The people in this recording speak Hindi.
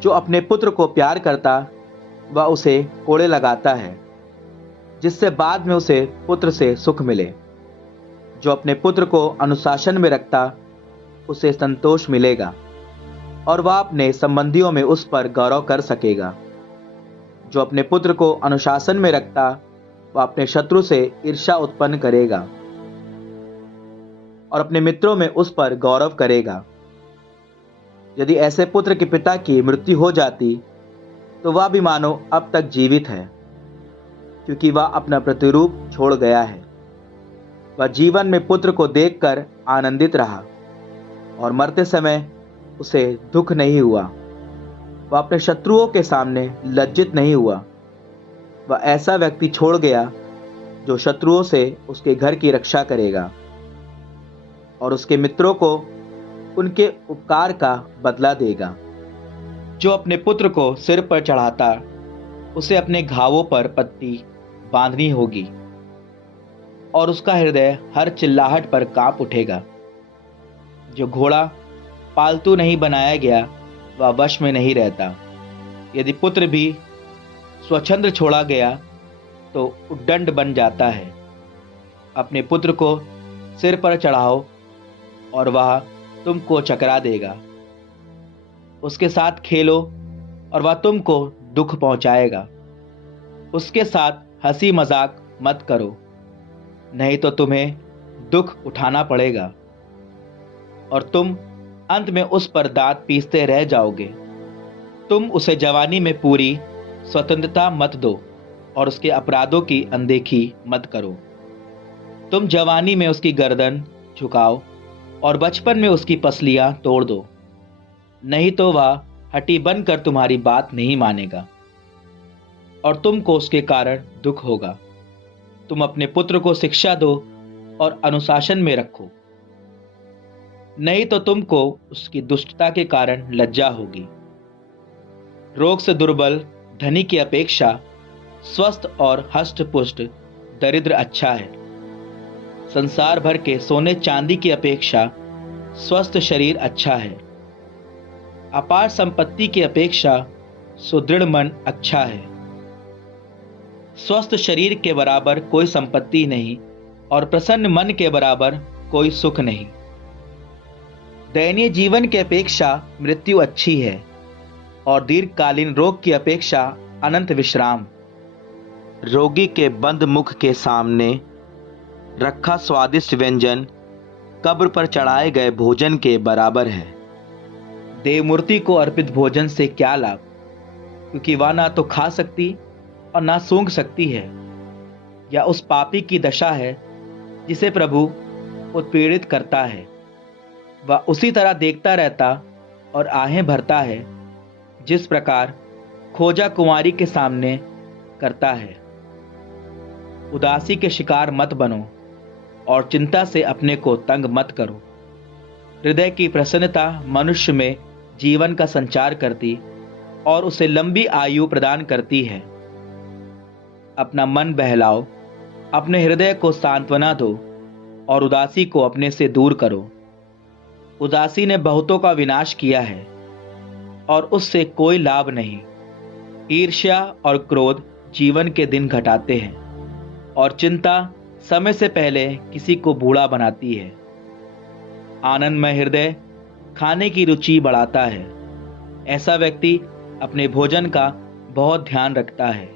जो अपने पुत्र को प्यार करता वह उसे कोड़े लगाता है, जिससे बाद में उसे पुत्र से सुख मिले। जो अपने पुत्र को अनुशासन में रखता उसे संतोष मिलेगा और वह अपने संबंधियों में उस पर गौरव कर सकेगा। जो अपने पुत्र को अनुशासन में रखता वह अपने शत्रु से ईर्ष्या उत्पन्न करेगा और अपने मित्रों में उस पर गौरव करेगा। यदि ऐसे पुत्र के पिता की मृत्यु हो जाती तो वह भी मानो अब तक जीवित है, क्योंकि वह अपना प्रतिरूप छोड़ गया है। वह जीवन में पुत्र को देखकर आनंदित रहा और मरते समय उसे दुख नहीं हुआ। वह अपने शत्रुओं के सामने लज्जित नहीं हुआ। वह ऐसा व्यक्ति छोड़ गया जो शत्रुओं से उसके घर की रक्षा करेगा और उसके मित्रों को उनके उपकार का बदला देगा। जो अपने पुत्र को सिर पर चढ़ाता उसे अपने घावों पर पट्टी बांधनी होगी और उसका हृदय हर चिल्लाहट पर कांप उठेगा। जो घोड़ा पालतू नहीं बनाया गया वह वश में नहीं रहता। यदि पुत्र भी स्वच्छंद छोड़ा गया तो उद्दंड बन जाता है। अपने पुत्र को सिर पर चढ़ाओ और वह तुमको चकरा देगा। उसके साथ खेलो और वह तुमको दुख पहुंचाएगा। उसके साथ हंसी मजाक मत करो, नहीं तो तुम्हें दुख उठाना पड़ेगा और तुम अंत में उस पर दांत पीसते रह जाओगे। तुम उसे जवानी में पूरी स्वतंत्रता मत दो और उसके अपराधों की अनदेखी मत करो। तुम जवानी में उसकी गर्दन झुकाओ और बचपन में उसकी पसलियां तोड़ दो, नहीं तो वह हठी बनकर तुम्हारी बात नहीं मानेगा और तुमको उसके कारण दुख होगा। तुम अपने पुत्र को शिक्षा दो और अनुशासन में रखो, नहीं तो तुमको उसकी दुष्टता के कारण लज्जा होगी। रोग से दुर्बल धनी की अपेक्षा स्वस्थ और हष्ट पुष्ट दरिद्र अच्छा है। संसार भर के सोने चांदी की अपेक्षा स्वस्थ शरीर अच्छा है। अपार संपत्ति की अपेक्षा सुदृढ़ मन अच्छा है। स्वस्थ शरीर के बराबर कोई संपत्ति नहीं और प्रसन्न मन के बराबर कोई सुख नहीं। दयनीय जीवन की अपेक्षा मृत्यु अच्छी है और दीर्घकालीन रोग की अपेक्षा अनंत विश्राम। रोगी के बंद मुख के सामने रखा स्वादिष्ट व्यंजन कब्र पर चढ़ाए गए भोजन के बराबर है। देवमूर्ति को अर्पित भोजन से क्या लाभ, क्योंकि वह ना तो खा सकती और ना सूंघ सकती है। या उस पापी की दशा है जिसे प्रभु उत्पीड़ित करता है। वह उसी तरह देखता रहता और आहें भरता है जिस प्रकार खोजा कुंवारी के सामने करता है। उदासी के शिकार मत बनो और चिंता से अपने को तंग मत करो। हृदय की प्रसन्नता मनुष्य में जीवन का संचार करती और उसे लंबी आयु प्रदान करती है। अपना मन बहलाओ, अपने हृदय को सांत्वना दो और उदासी को अपने से दूर करो। उदासी ने बहुतों का विनाश किया है और उससे कोई लाभ नहीं। ईर्ष्या और क्रोध जीवन के दिन घटाते हैं और चिंता समय से पहले किसी को बूढ़ा बनाती है। आनंदमय हृदय खाने की रुचि बढ़ाता है। ऐसा व्यक्ति अपने भोजन का बहुत ध्यान रखता है।